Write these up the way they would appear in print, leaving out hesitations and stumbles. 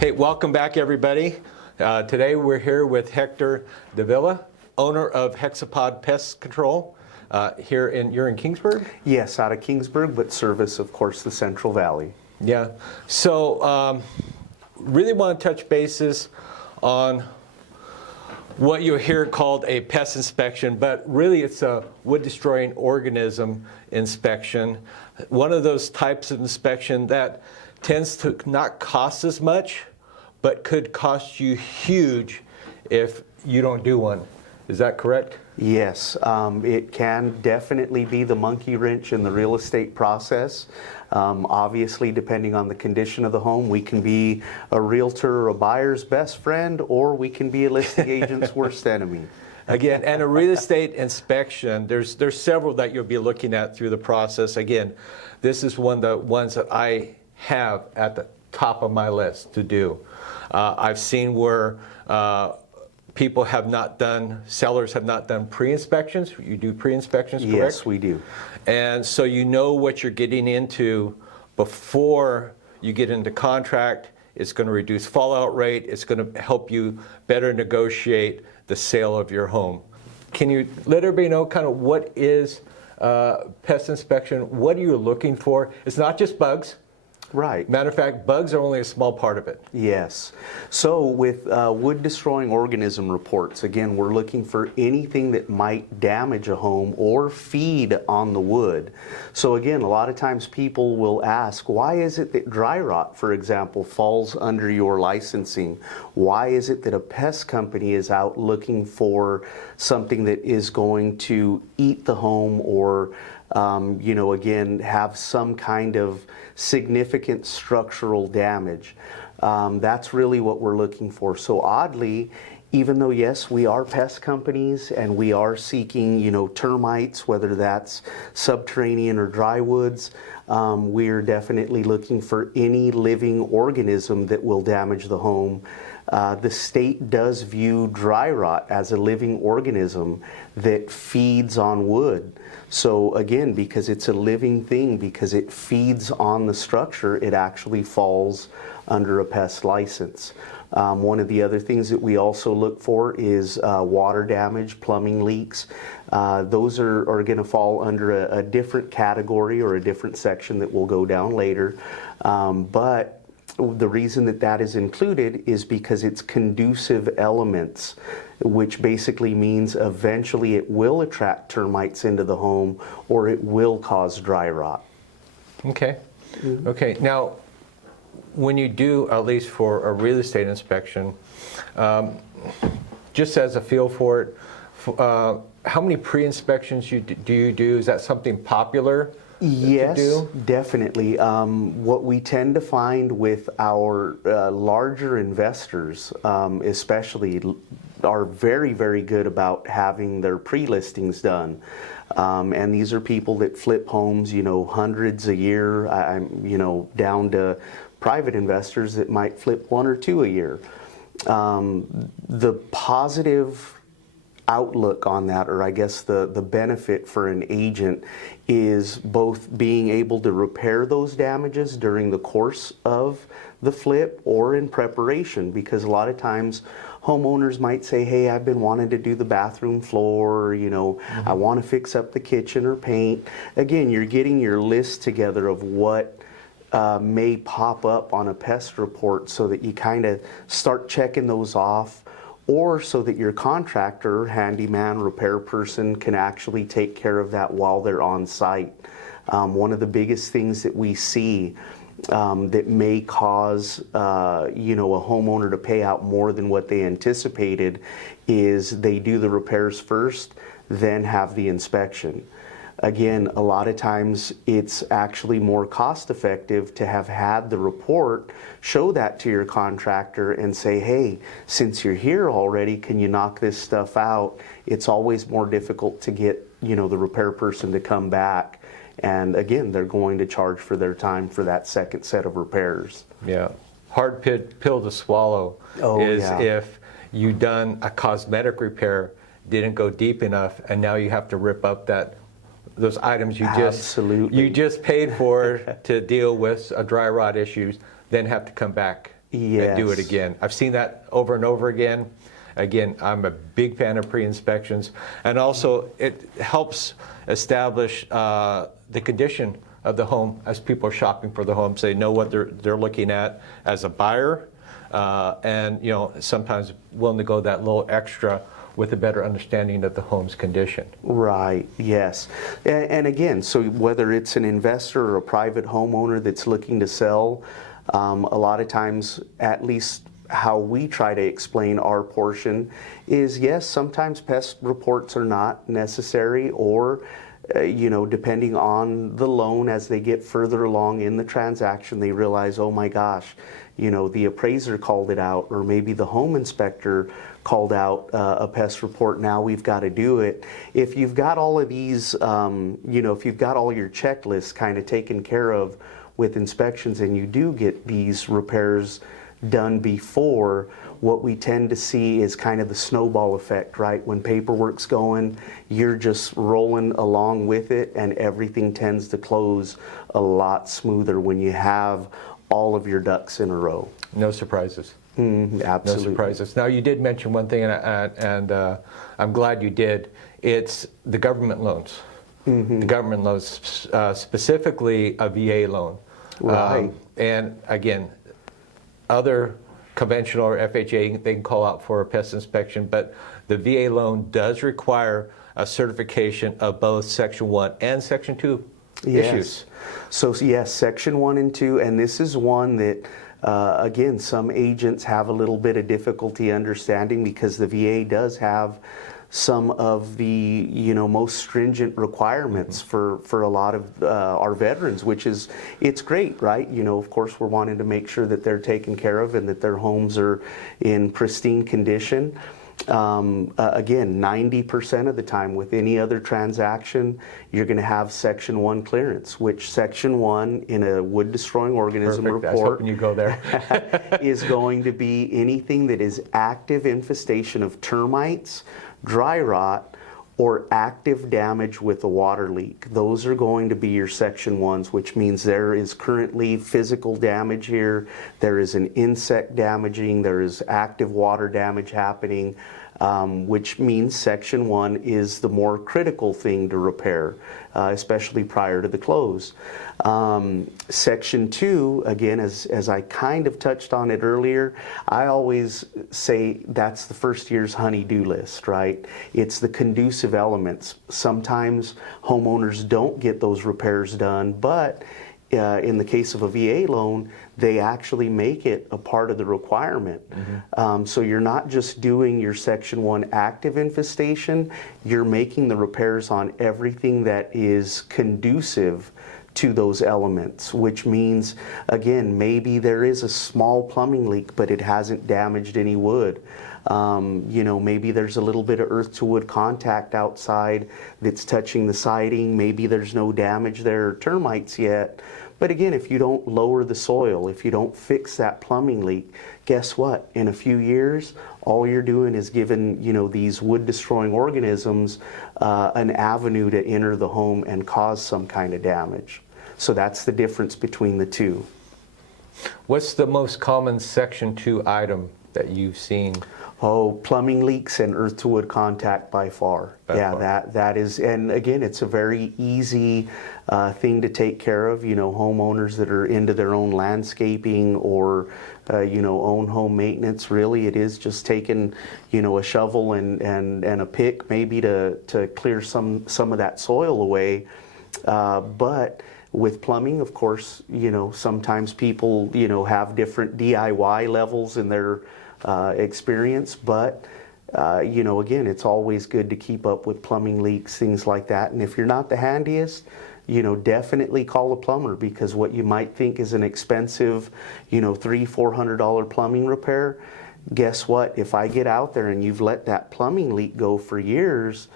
Hey, welcome back, everybody. Today we're here with Hector Davila, owner of Hexapod Pest Control. You're in Kingsburg? Yes, out of Kingsburg, but service, of course, the Central Valley. Yeah. So really want to touch bases on what you hear called a pest inspection, but really it's a wood-destroying organism inspection. One of those types of inspection that tends to not cost as much, but could cost you huge if you don't do one. Is that correct? Yes, it can definitely be the monkey wrench in the real estate process. Obviously, depending on the condition of the home, we can be a realtor or a buyer's best friend, or we can be a listing agent's worst enemy. Again, and a real estate inspection, there's several that you'll be looking at through the process. Again, this is one of the ones that I have at the top of my list to do. I've seen where sellers have not done pre-inspections. You do pre-inspections, correct? Yes, we do. And so you know what you're getting into before you get into contract. It's going to reduce fallout rate. It's going to help you better negotiate the sale of your home. Can you let everybody know kind of what is pest inspection? What are you looking for? It's not just bugs. Right. Matter of fact, bugs are only a small part of it. Yes. So with wood-destroying organism reports, again, we're looking for anything that might damage a home or feed on the wood. So again, a lot of times people will ask, why is it that dry rot, for example, falls under your licensing? Why is it that a pest company is out looking for something that is going to eat the home or again, have some kind of significant structural damage? That's really what we're looking for. So oddly, even though, yes, we are pest companies and we are seeking, termites, whether that's subterranean or dry woods, we're definitely looking for any living organism that will damage the home. The state does view dry rot as a living organism that feeds on wood. So again, because it's a living thing, because it feeds on the structure, it actually falls under a pest license. One of the other things that we also look for is water damage, plumbing leaks. Those are going to fall under a different category or a different section that we'll go down later. But the reason that is included is because it's conducive elements, which basically means eventually it will attract termites into the home or it will cause dry rot. Okay. Okay. Now, when you do, at least for a real estate inspection, just as a feel for it, how many pre-inspections do you do? Is that something popular? Yes, definitely. What we tend to find with our larger investors, especially, are very, very good about having their pre-listings done. And these are people that flip homes, hundreds a year, down to private investors that might flip one or two a year. The positive outlook on that, or I guess the benefit for an agent, is both being able to repair those damages during the course of the flip or in preparation, because a lot of times homeowners might say, hey, I've been wanting to do the bathroom floor, I want to fix up the kitchen or paint. Again, you're getting your list together of what may pop up on a pest report so that you kind of start checking those off, or so that your contractor, handyman, repair person can actually take care of that while they're on site. One of the biggest things that we see that may cause a homeowner to pay out more than what they anticipated is they do the repairs first, then have the inspection. Again, a lot of times it's actually more cost effective to have had the report, show that to your contractor and say, hey, since you're here already, can you knock this stuff out? It's always more difficult to get, the repair person to come back. And again, they're going to charge for their time for that second set of repairs. Yeah. Hard pill to swallow if you done a cosmetic repair, didn't go deep enough, and now you have to rip up those items you just paid for to deal with a dry rot issues, then have to come back and do it Yes. again. I've seen that over and over again. Again, I'm a big fan of pre-inspections, and also it helps establish the condition of the home as people are shopping for the home. So they know what they're looking at as a buyer, and sometimes willing to go that little extra with a better understanding of the home's condition. Right, yes. And again, so whether it's an investor or a private homeowner that's looking to sell, a lot of times, at least how we try to explain our portion is, yes, sometimes pest reports are not necessary, or depending on the loan, as they get further along in the transaction, they realize, oh my gosh, the appraiser called it out, or maybe the home inspector called out a pest report. Now we've got to do it. If you've got all of these, if you've got all your checklists kind of taken care of with inspections, and you do get these repairs done before, what we tend to see is kind of the snowball effect, right? When paperwork's going, you're just rolling along with it, and everything tends to close a lot smoother when you have all of your ducks in a row. No surprises. Absolutely. No surprises. Now, you did mention one thing, and I'm glad you did. It's the government loans. The government loans, specifically a VA loan. Right. And again, other conventional or FHA, they can call out for a pest inspection, but the VA loan does require a certification of both Section 1 and Section 2 issues. So yes, Section 1 and 2, and this is one that, again, some agents have a little bit of difficulty understanding, because the VA does have some of the most stringent requirements for a lot of our veterans, which is, it's great, right? Of course, we're wanting to make sure that they're taken care of and that their homes are in pristine condition. Again, 90% of the time with any other transaction, you're going to have Section 1 clearance, which Section 1 in a wood destroying organism Perfect. I was report hoping you go there. is going to be anything that is active infestation of termites, dry rot, or active damage with a water leak. Those are going to be your Section 1s, which means there is currently physical damage here, there is an insect damaging, there is active water damage happening, which means Section 1 is the more critical thing to repair, especially prior to the close. Section 2, again, as I kind of touched on it earlier, I always say that's the first year's honey-do list, right? It's the conducive elements. Sometimes homeowners don't get those repairs done, but in the case of a VA loan, they actually make it a part of the requirement. So you're not just doing your Section 1 active infestation, you're making the repairs on everything that is conducive to those elements, which means, again, maybe there is a small plumbing leak, but it hasn't damaged any wood. Maybe there's a little bit of earth to wood contact outside that's touching the siding. Maybe there's no damage there or termites yet. But again, if you don't lower the soil, if you don't fix that plumbing leak, guess what? In a few years, all you're doing is giving, these wood destroying organisms an avenue to enter the home and cause some kind of damage. So that's the difference between the two. What's the most common Section 2 item that you've seen? Oh, plumbing leaks and earth to wood contact by far. That is, and again, it's a very easy thing to take care of. Homeowners that are into their own landscaping or own home maintenance, really it is just taking a shovel and a pick maybe to clear some of that soil away. But with plumbing, of course, sometimes people have different DIY levels in their experience, but again, it's always good to keep up with plumbing leaks, things like that. And if you're not the handiest, definitely call a plumber, because what you might think is an expensive, $300-400 plumbing repair, guess what? If I get out there and you've let that plumbing leak go for years,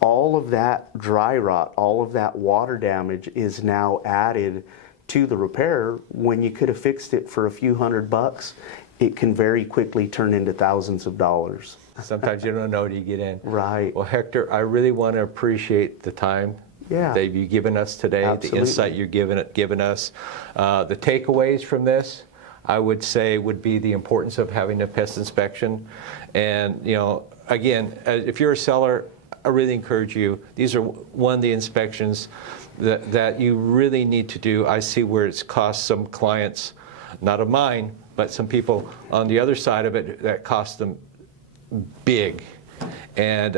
all of that dry rot, all of that water damage is now added to the repair. When you could have fixed it for a few $100, it can very quickly turn into thousands of dollars. Sometimes you don't know till you get in. Right. Well, Hector, I really want to appreciate the time that you've given us today, Absolutely. the insight you're giving us, the takeaways from this. I would say would be the importance of having a pest inspection. And again, if you're a seller, I really encourage you. These are one of the inspections that you really need to do. I see where it's cost some clients, not of mine, but some people on the other side of it, that cost them big. And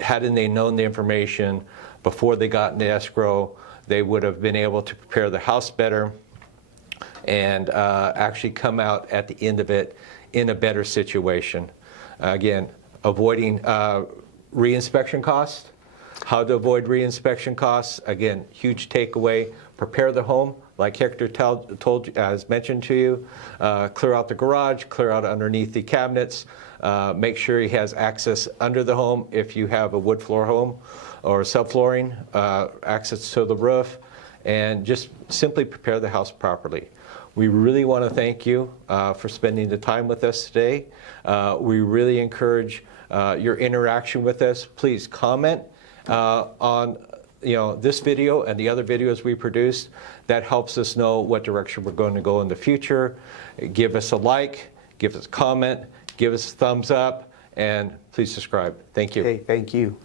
hadn't they known the information before they got into escrow, they would have been able to prepare the house better and actually come out at the end of it in a better situation. Again, avoiding reinspection costs. How to avoid reinspection costs. Again, huge takeaway. Prepare the home, like Hector told you, as mentioned to you. Clear out the garage, clear out underneath the cabinets. Make sure he has access under the home if you have a wood floor home or subflooring, access to the roof, and just simply prepare the house properly. We really want to thank you for spending the time with us today. We really encourage your interaction with us. Please comment on this video and the other videos we produced. That helps us know what direction we're going to go in the future. Give us a like, give us a comment, give us a thumbs up, and please subscribe. Thank you. Okay, thank you.